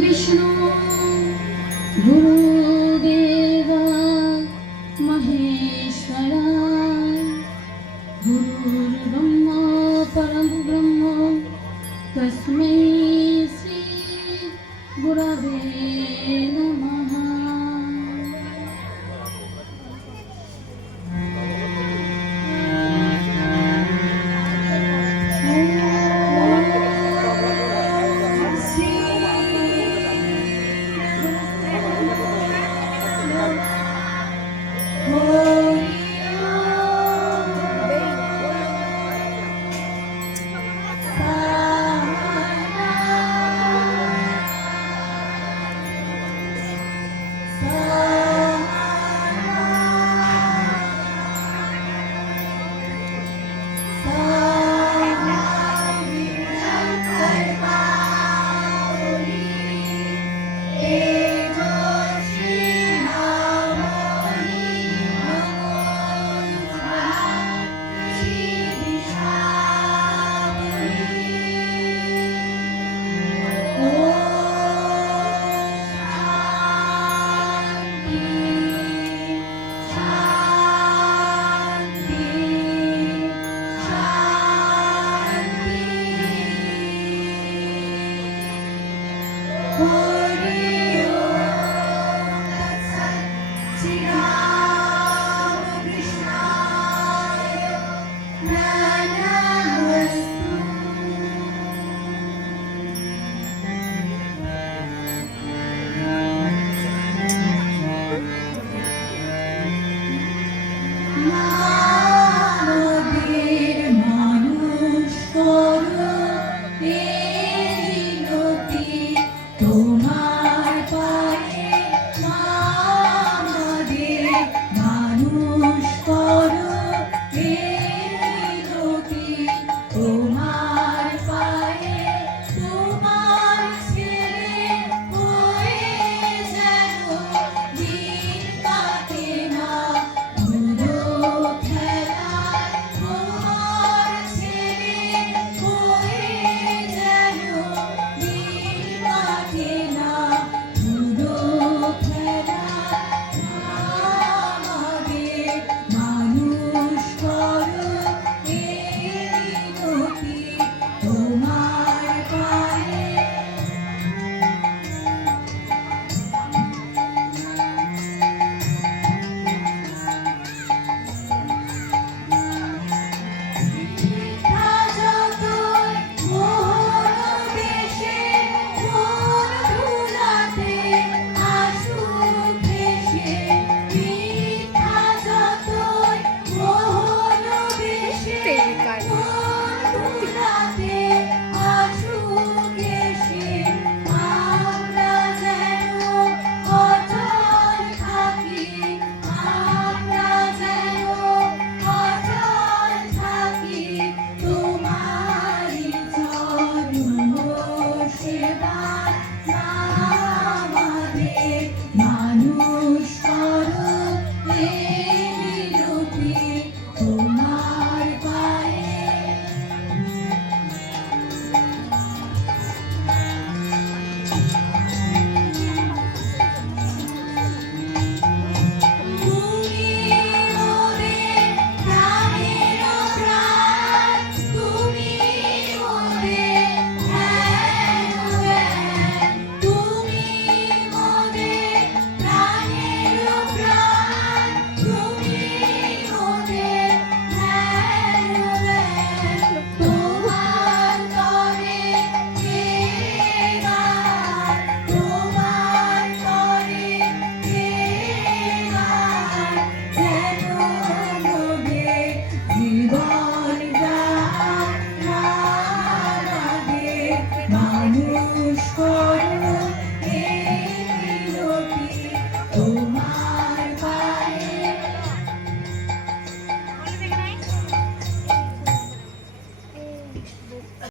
विष्णु। गुरुदेव महेश्वरा। गुरुर्ब्रह्मा परं ब्रह्म तस्मै Whoa.